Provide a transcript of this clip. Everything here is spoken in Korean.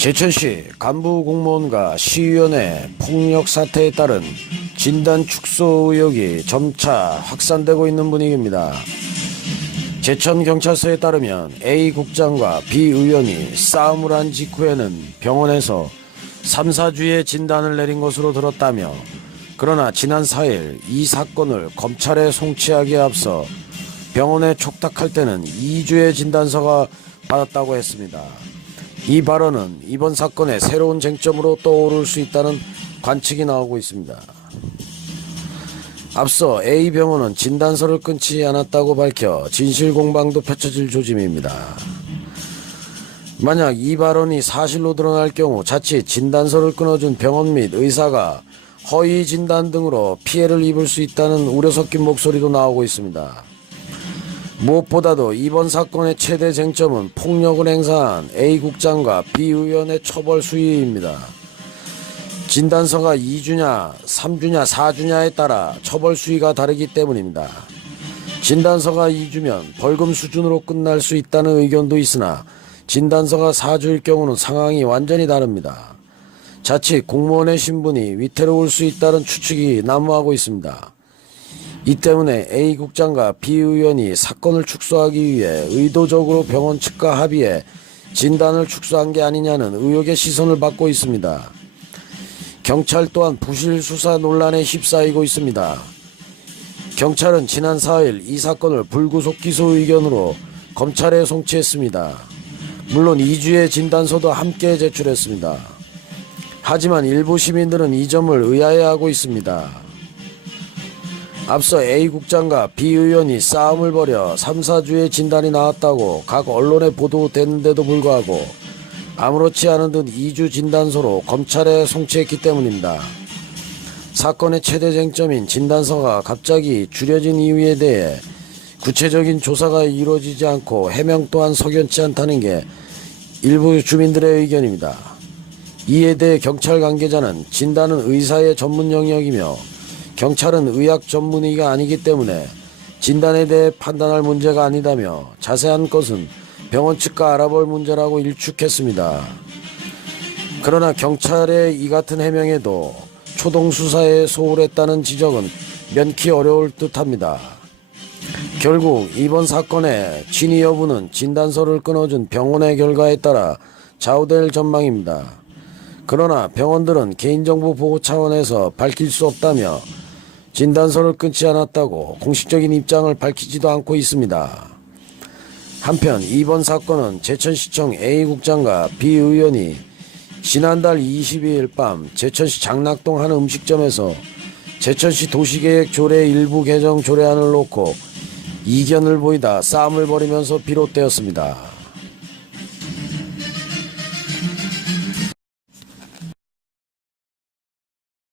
제천시 간부 공무원과 시의원의 폭력 사태에 따른 진단 축소 의혹이 점차 확산되고 있는 분위기입니다. 제천경찰서에 따르면 A 국장과 B 의원이 싸움을 한 직후에는 병원에서 3, 4주의 진단을 내린 것으로 들었다며, 그러나 지난 4일 이 사건을 검찰에 송치하기에 앞서 병원에 촉탁할 때는 2주의 진단서가 받았다고 했습니다. 이 발언은 이번 사건의 새로운 쟁점으로 떠오를 수 있다는 관측이 나오고 있습니다. 앞서 A병원은 진단서를 끊지 않았다고 밝혀 진실 공방도 펼쳐질 조짐입니다. 만약 이 발언이 사실로 드러날 경우 자칫 진단서를 끊어준 병원 및 의사가 허위 진단 등으로 피해를 입을 수 있다는 우려 섞인 목소리도 나오고 있습니다. 무엇보다도 이번 사건의 최대 쟁점은 폭력을 행사한 A 국장과 B 의원의 처벌 수위입니다. 진단서가 2주냐, 3주냐, 4주냐에 따라 처벌 수위가 다르기 때문입니다. 진단서가 2주면 벌금 수준으로 끝날 수 있다는 의견도 있으나 진단서가 4주일 경우는 상황이 완전히 다릅니다. 자칫 공무원의 신분이 위태로울 수 있다는 추측이 난무하고 있습니다. 이 때문에 A 국장과 B 의원이 사건을 축소하기 위해 의도적으로 병원 측과 합의해 진단을 축소한 게 아니냐는 의혹의 시선을 받고 있습니다. 경찰 또한 부실 수사 논란에 휩싸이고 있습니다. 경찰은 지난 4일 이 사건을 불구속 기소 의견으로 검찰에 송치했습니다. 물론 2주의 진단서도 함께 제출했습니다. 하지만 일부 시민들은 이 점을 의아해하고 있습니다. 앞서 A 국장과 B 의원이 싸움을 벌여 3, 4주의 진단이 나왔다고 각 언론에 보도됐는데도 불구하고 아무렇지 않은 듯 2주 진단서로 검찰에 송치했기 때문입니다. 사건의 최대 쟁점인 진단서가 갑자기 줄여진 이유에 대해 구체적인 조사가 이루어지지 않고 해명 또한 석연치 않다는 게 일부 주민들의 의견입니다. 이에 대해 경찰 관계자는 진단은 의사의 전문 영역이며 경찰은 의학 전문의가 아니기 때문에 진단에 대해 판단할 문제가 아니다며 자세한 것은 병원 측과 알아볼 문제라고 일축했습니다. 그러나 경찰의 이 같은 해명에도 초동 수사에 소홀했다는 지적은 면키 어려울 듯합니다. 결국 이번 사건의 진위 여부는 진단서를 끊어준 병원의 결과에 따라 좌우될 전망입니다. 그러나 병원들은 개인정보 보호 차원에서 밝힐 수 없다며 진단서를 끊지 않았다고 공식적인 입장을 밝히지도 않고 있습니다. 한편 이번 사건은 제천시청 A 국장과 B 의원이 지난달 22일 밤 제천시 장락동 한 음식점에서 제천시 도시계획 조례 일부 개정 조례안을 놓고 이견을 보이다 싸움을 벌이면서 비롯되었습니다.